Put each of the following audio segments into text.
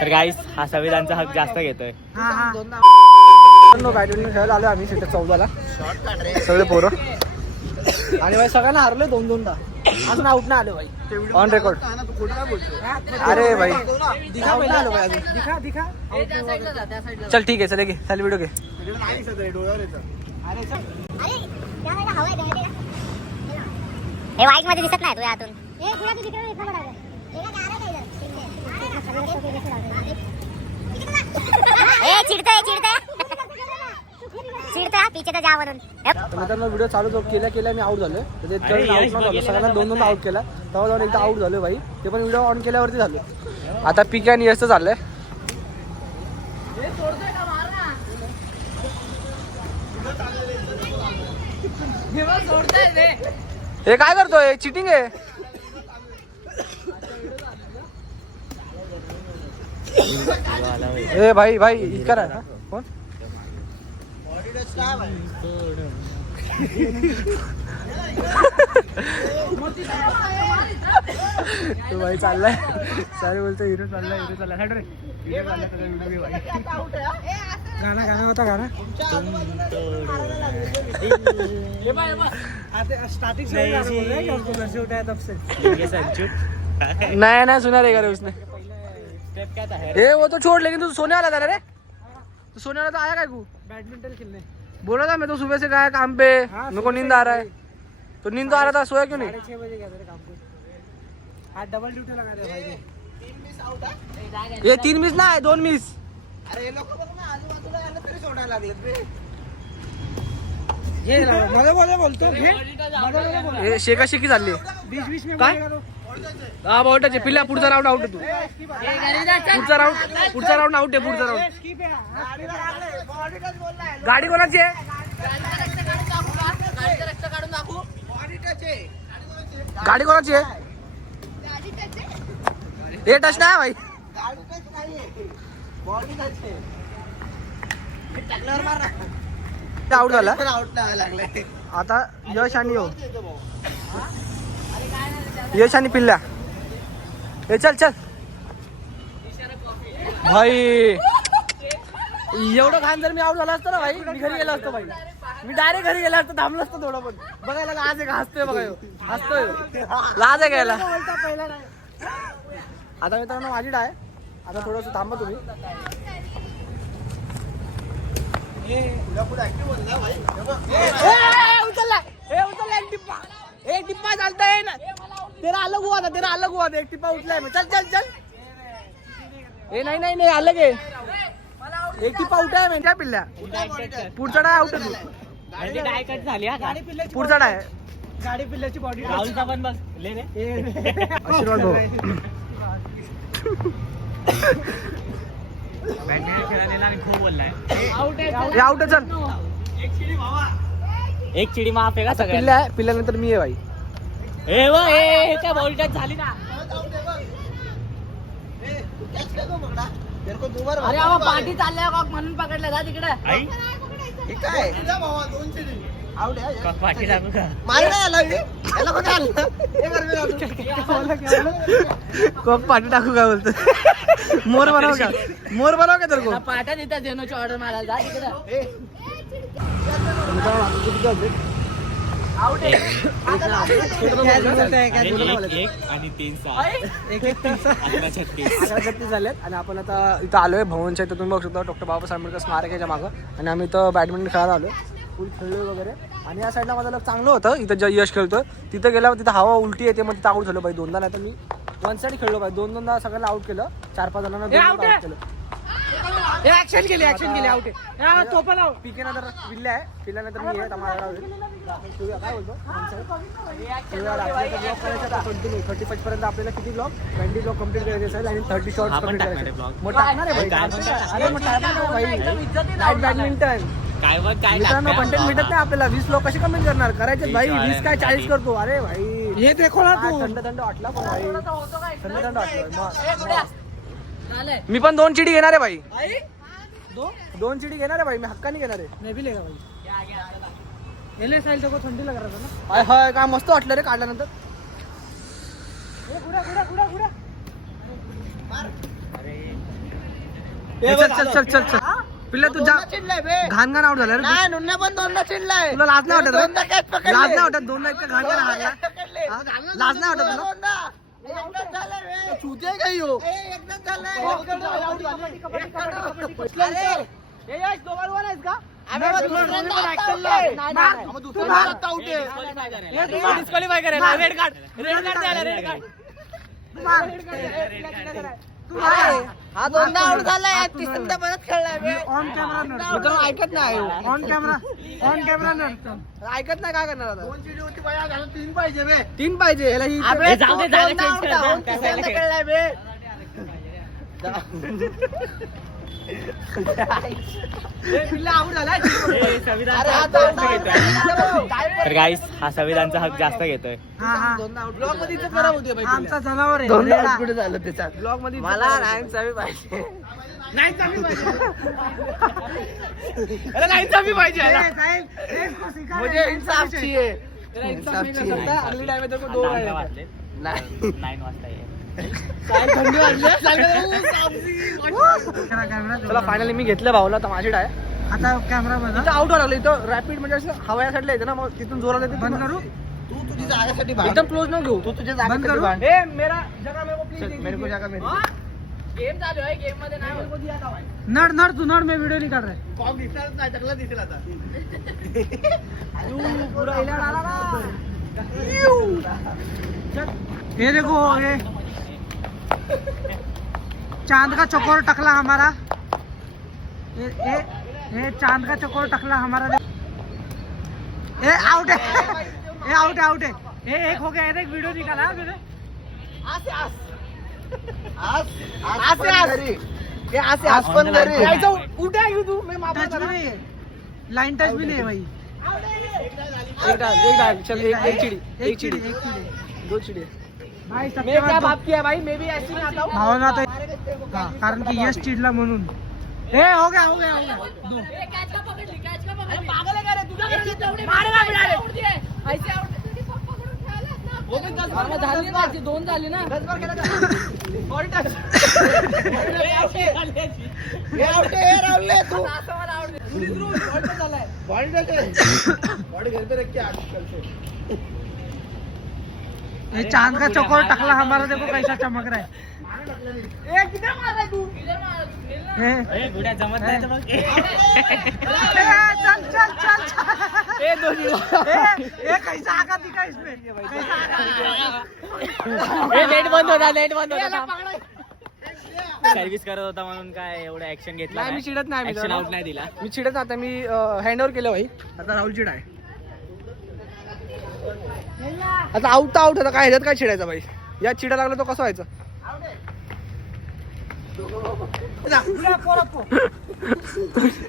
तर गाईस हा संविधानचा हक जास्त घेतोय. बॅडमिंटन खेळायला आलो आम्ही सेक्टर 14ला सगळे पोरं आणि भाई सगळ्यांना हारले 2-2दा अजून आउट नाही आलो भाई ऑन रेकॉर्ड. अरे भाई चल ठीक आहे चल घे चाल व्हिडिओ घे. हे वाईट मध्ये दिसत नाही तुझ्या हातून. चिडतोय पीछे तर जा म्हणून. मित्रांनो व्हिडिओ चालू केल्या मी आउट झालोय. सगळ्यांना 2-2 आउट केला तेव्हा जाऊन एकदा आउट झालोय भाई. ते पण व्हिडिओ ऑन केल्यावरती झालो. आता पीके आणि यशचं चाललंय. हे काय करतोय चिटिंग आहे. ए भाई करा कोण तो भाई चाललाय सारे बोलतो हिरो चाललाय गाणं होता गाणं स्टार्टिंग नहीं सुना रहेगा रे उसने. ये वो तो छोड़ लेकिन तू सोने वाला था रे. तू सोने वाला तो आया क्या तू बैडमिंटन खेलने. बोला था मैं तो सुबह से गया काम पे. मेरे को नींद आ रहा है. तो नींद तो आ रहा था सोया क्यों नहीं. 6 बजे गया था काम पे. आज डबल ड्यूटी लगा रहे भाई. 3 मिस आउट है. ये 3 मिस ना है 2 मिस. अरे ये लोक बघ ना आजूबाजूला याला तरी सोडायला लागलेत रे. ये मध्ये बोलतो हे शेकाशेकी झाली 20-20 में काय हा बॉलटाचे पिल्ला पुढचा राऊंड आउट तू. पुढचा राऊंड आउट आहे. पुढचा राऊंड गाडी कोणाची आहे. गाडी कोणाची आहे. हे टच नाही भाई. आउट झाला. आता यश आणि पिल्ला हे चल भाई. एवढं घाण जर मी आउट झाला असतो ना भाई मी घरी गेलो असतो भाई. मी डायरेक्ट घरी गेलो असतो थांबलो असतो थोडं पण. बघायला लाज आहे का हसतोय बघा हसतोय लाज आहे घ्यायला. आता मित्रांनो माझी डाय. आता थोडंसं थांबा तुम्ही. उचलला एक टिप्पा चालतंय ना. तेरा अलग हुआ था एक टिप्पा उचलाय मैं. चल ए नाही अलग आहे. एक टिप्पा उठाय मैं. क्या पिल्ल्या पुढचा डाय आउट तू. डाय कट झाली पुढचा डाय गाडी पिल्ल्याची बॉडी राहुलचा पण बघ ले रे. आशीर्वाद भाऊ. खूप बोललाय. आउट चल. एक चिडी माफ आहे का सगळ्या. पिल्ल्यानंतर मी आहे भाई. हे काय बॉल टच झाली ना. अरे पार्टी चालल्या का म्हणून पकडलं जा तिकडे. पाठी लागू का. पाठी टाकू का बोलतो. मोर बनाव का तर को पाट्या देतात देण्याची ऑर्डर मारायला जा तिकडे. आणि 36 झालेत आणि आपण आता इथं आलोय भवनच्या इथं. तुम्ही बघू शकता डॉक्टर बाबासाहेब आंबेडकर स्मारक याच्या मागं. आणि आम्ही इथं बॅडमिंटन खेळायला आलो. फुल खेळलोय वगैरे. आणि या साईडला माझं चांगलं होतं. इथं यश खेळतोय तिथं गेल्यावर तिथं हवा उलटी येते मग तिथं आउट झालो पाहिजे 2दा. नाही तर मी 1 साईड खेळलो पाहिजे. 2-2दा सगळ्यांना आउट केलं. 4-5 जणांना आउट केलं. ऍक्शन केली आउट आहे. तो पण आउट. पीके नंतर विल्ले आहे. पिल्यानंतर मी आहे. काय बोलतो कंटिन्यू 35 पर्यंत आपल्याला किती ब्लॉक 20 ब्लॉक कम्प्लीट करायचे असेल आणि 30 शॉर्ट कम्प्लीट करायचे. मग टाकणार आहे भाई. बॅडमिंटन मित्रांनो कंटेंट भेटत नाही आपल्याला. 20 ब्लॉक कशी कम्प्लीट करणार. करायचे भाई 20 काय 40 करतो. अरे भाई ये देखो ना तू थंड थंड वाटला पण भाई. थंड थंड वाटलं. मी पण 2 चिडी घेणार आहे भाई. 2 चिडी घेणार आहे भाई. मी हक्काने घेणार आहे. मैं भी लेगा भाई. एले साइल को ठंडी लग रहा था ना. हाय हाय काय मस्त वाटलं रे काढल्यानंतर. चल चल चल चल चल पिल्ला तू जा. घाण घाण आउट झाला रे. नाही नुन्या पण दोनदा चिडलाय. तुला लाज नाही वाटत रे? दोनदा कॅच पकडले. लाज नाही वाटत? 2 इतका घाण घाण हारला. हा? लाज नाही वाटत तुला? चुते काही हो. डिस्क्वालिफाय करायला रेड कार्ड द्यायला रेड कार्ड. हा दोनदा आउट झालाय. तिसऱ्यांदा परत खेळलाय. ऑन कॅमेरा मित्रांनो ऐकत नाही. ऑन कॅमेरा ऐकत नाही काय करणार आता? 3 पाहिजे बे. 3 पाहिजे याला ही. ए, जाऊ दे, जाऊ दे, change कर, जाऊ दे. तिसऱ्यांदा खेळलाय बे. आउट झालाय. ए, संविधान अरे हा जास्त दोनदा out घेतोय. झाला. तर गाईस हा संविधानचा हक जास्त घेतोय. ब्लॉग मध्ये इज्जत खराब होते भाई. आमचा जनावर आहे. दोनदा रेडा. कुठे झालं त्याच्यात ब्लॉग मध्ये इज्जत मला खराब नाही चावी पाहिजे. नाही चावी पाहिजे. अरे नाही चावी पाहिजे याला. मुझे इंसाफची आहे. इंसाफची आहे. अगली टाइम में तेरे को 2 आता आएगा. वाजले. नाही. 9 वाजता ये. थंडी वाजली. चला फायनली मी घेतलं भाऊला तर माझी डाय. आता कॅमेरा बघा. इथं आउट लागलं. इथं रॅपिड म्हणजे असं हवा साईडला येते ना मग तिथून जोरात येते. बंद करू. तू तुझी जागेसाठी एकदम क्लोज न घेऊ. तू तुझ्या बंद जागेसाठी करू? बांध. ए मेरा जगह मेरे को प्लीज. मेरे को जागा मेरे गेम चालू आहे. गेम मध्ये नाही मेरे को दिया था भाई. नड नड तू नड. मैं वीडियो नहीं कर रहा. कॉक दिसणारच नाही. टकला दिसेल आता. ये देखो ये चांद का चकोर टकला हमारा. ये चांद का चकोर टकला हमारा. ये आउट है. ये आउट है. ये एक हो गया. एक वीडियो निकाला मैंने. टच भी नहीं है. लाइन टच भी नहीं है भाई. एक डाल चल. एक चिड़ी. एक चिड़ी. 2 चिड़ी. भाई मैं क्या बात किया भाई. मैं भी ऐसे ही आता हूँ. भावना तो हाँ, कारण की यश चिडला म्हणून. ए हो गया 2. दोन झाली ना. ये चांद का चकोर टकला हमारा. देखो कैसा चमक रहा है. ए, गुड्या जमत नाही तर मग. चल चल चल चल. ए कैसा आगा दिखा इसमें. कैसा आगा. नेट बंद होता. सर्व्हिस करत होता म्हणून काय एवढं ऍक्शन घेतलं नाही मी चिडत नाही. ऍक्शन आउट नाही दिला. मी चिडत आता. मी हँड ओव्हर केलं भाई. आता राहुल चिड आहे. आता आउट तर आउट होता. काय ह्याच्यात काय चिडायचं भाई. या चिडा लागला तो कसं व्हायचं.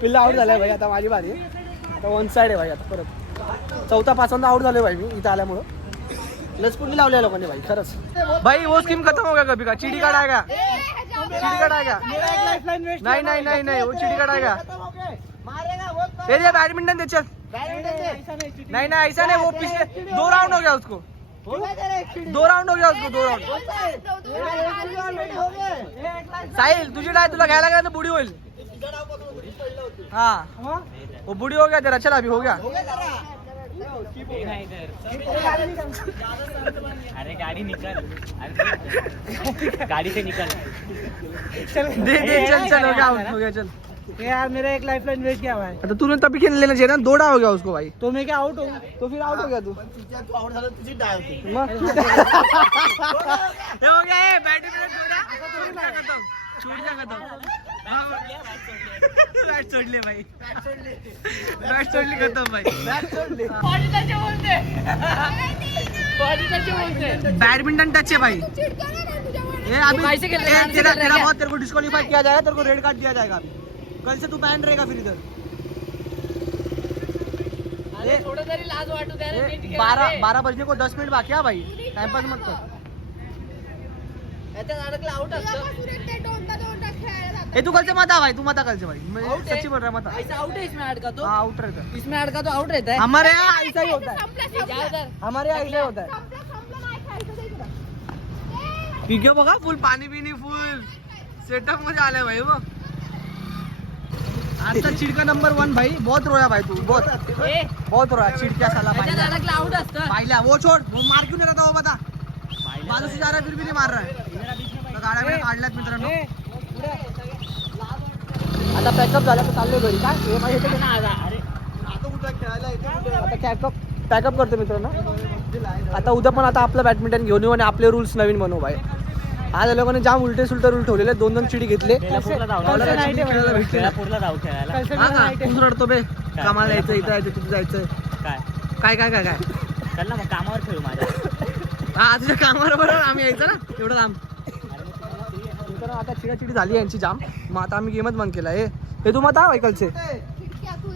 पिल्ला आउट झालाय भाई. आता माझी बारी. आता 1 साइड आहे भाई. आता परत 4था 5वांदा आउट झालोय भाई मी इथं आल्यामुळं. लसपुंडी लावल्या लोकांनी भाई खरंच. भाई वो स्कीम खत्म हो गया कभी का. चिड़ी कार्ड आएगा. चिड़ी कार्ड आएगा. नहीं नहीं नहीं नहीं वो चिड़ी कार्ड आएगा. दे दिया बैडमिंटन दे. चल नहीं नहीं ऐसा नहीं. वो पिछले 2 राउंड हो गया उसको. 2 राउंड हो गया उसको. 2 राउंड. साहिल तुझी डाय तुला घ्यायला गेला तर बुडी होईल. हाँ वो बुडी हो गया तेरा. चल अभी हो गया. अरे गाडी निकल. गाडी से निकल. दे दे. चल चल हो गया. हो गया चल. यार मेरा एक लाइफलाइन वेस्ट किया हुआ है. आता तूने तभी खेल लेना चाहिए ना. 2 डा हो गया उसको भाई. तो मैं क्या आउट हूँ. तो फिर आउट हो गया तू. आउट झाला तुझी डाय होती. मग हे हो गया. ए बैडमिंटन बॅट सोडले भाई. बॅट सोडली खतम भाई. बैडमिंटन टच है भाई. ये अभी तेरा बहुत तेरे को डिस्क्वालीफाई किया जाएगा. तेरे को रेड कार्ड दिया जाएगा. अभी कल से तू बैन रहेगा फिर इधर. बारह बजने को 10 मिनट बाकी है भाई, टाइम पास मत कर. ए तू कल से मत आ भाई, तू मत आ कल से भाई, मैं सच्ची बोल रहा मत आ. ऐसा आउट है इसमें अड़का तो, हाँ आउट रहता है. इसमें अड़का तो आउट रहता है. हमारे यहाँ ऐसा ही होता है, हमारे यहाँ ऐसा ही होता है. ठीक है बघा, फुल पाणी बिनी फुल सेटअप मध्ये आलाय भाई. वो आता चिडका नंबर 1 भाई, बहुत रोया भाई तू, बहुत रोया चिडक्या साला त्याच्यात पाहिला अडकला आउट असतं. पाहिला. वो छोड़, वो मार क्यों नहीं रहा था वो बता. बाजू से जा रहा है फिर भी नहीं मार रहा है. तर गाड्या बिड्या काढल्यात मित्रांनो. आता पॅकअप झालं तर चाललोय घरी. काय हे माझ्या इथे आता पॅकअप करतो मित्रांनो. आता उद्या पण आता आपलं बॅडमिंटन घेऊन येऊ आणि आपले रूल्स नवीन बनवू भाई. आज लोकांनी जाम उलटे सुलटे रूल ठेवलेले, 2-2 चिडी घेतले. बेलापूरला जाऊ खेळायला. तू रडतो बे, कामाला जायचं, इथं जायचं, तिथं जायचं. काय काय काय काय चल ना मग कामावर खेळू माझ्या. हा तुझ्या कामावर बरोबर आम्ही यायचं ना एवढं लांब. तर आता चिडाचिडी झाली यांची जाम. मग आता आम्ही गेमच बंद केला. हे तू मत आ भाई, कल से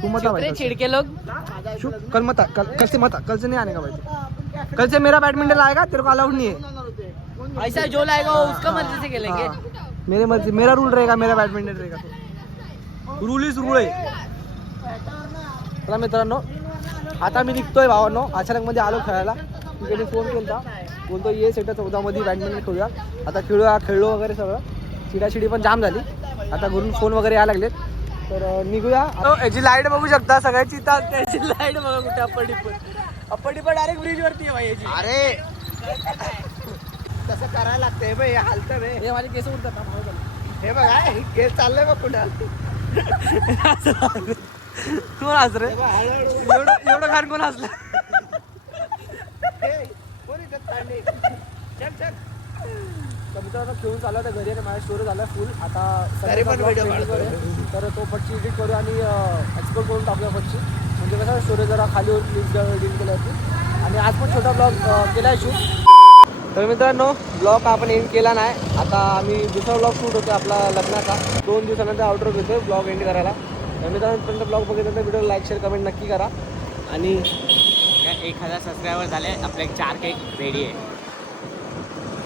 तू मत आ भाई. छिड़के लोग कल मत आ, कल से मत आ, कल से नहीं आने का भाई. कल से मेरा बैडमिंटन आएगा, तेरे को अलाउड नहीं है. ऐसा जो लाएगा वो उसका मर्जी से खेलेंगे. हाँ, मेरे मर्जी, मेरा रूल रहेगा, मेरा बैडमिंटन रहेगा. तो रूल इज रूल आहे. चला मित्रांनो, आता मी निघतोय भावांनो. अचानक मध्ये आलो खेळायला. तिकडे फोन केला, बोलतो ये सेटा 14 मध्ये बॅडमिंटन खेळूया. आता खेळलो वगैरे सगळं. चिडाचिडी पण जाम झाली. आता घरून फोन वगैरे यायला लागलेत, तर निघूया. याची लाईट बघू शकता सगळ्याची. त्याची लाईट बघा कुठे अप्पडी पण डायरेक्ट ब्रिज वरती आहे भाई याची. अरे तसं करायला लागतंय भाई, हालतं रे. हे माझे केस उडतात. हे बघा केस चाललंय बघ कुठं. कोण हस रे एवढं खान, कोण हसलं. मित्रांनो खेळून चालला होता घरी आणि माझ्या स्टोरी झाला फुल. आता तर तो पक्षी एडिट करू आणि एक्सपोर्ट करून टाकूया पक्षी. म्हणजे कसं स्टोरी जरा खाली होऊन प्लीज एडिट केल्या होती. आणि आज पण छोटा ब्लॉग केला आहे शूट. तर मित्रांनो ब्लॉग आपण एंड केला नाही. आता आम्ही दुसरा ब्लॉग शूट होतो आपला लग्नाचा. 2 दिवसानंतर आउटरो घेतो ब्लॉग एंड करायला. तर मित्रांनो ब्लॉग बघितल्यानंतर व्हिडिओ लाईक शेअर कमेंट नक्की करा. आणि 1000 सबस्क्रायबर झाले, आपले 4 केक रेडी आहे.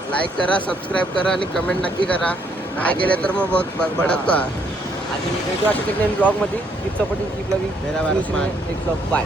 लाईक करा, सबस्क्राईब करा आणि कमेंट नक्की करा. काय केलं तर मग भडकतो. आणि भेटू अशा ब्लॉगमध्ये. Keep supporting, keep loving. मेरा भारत मान. एक ब्लॉग बाय.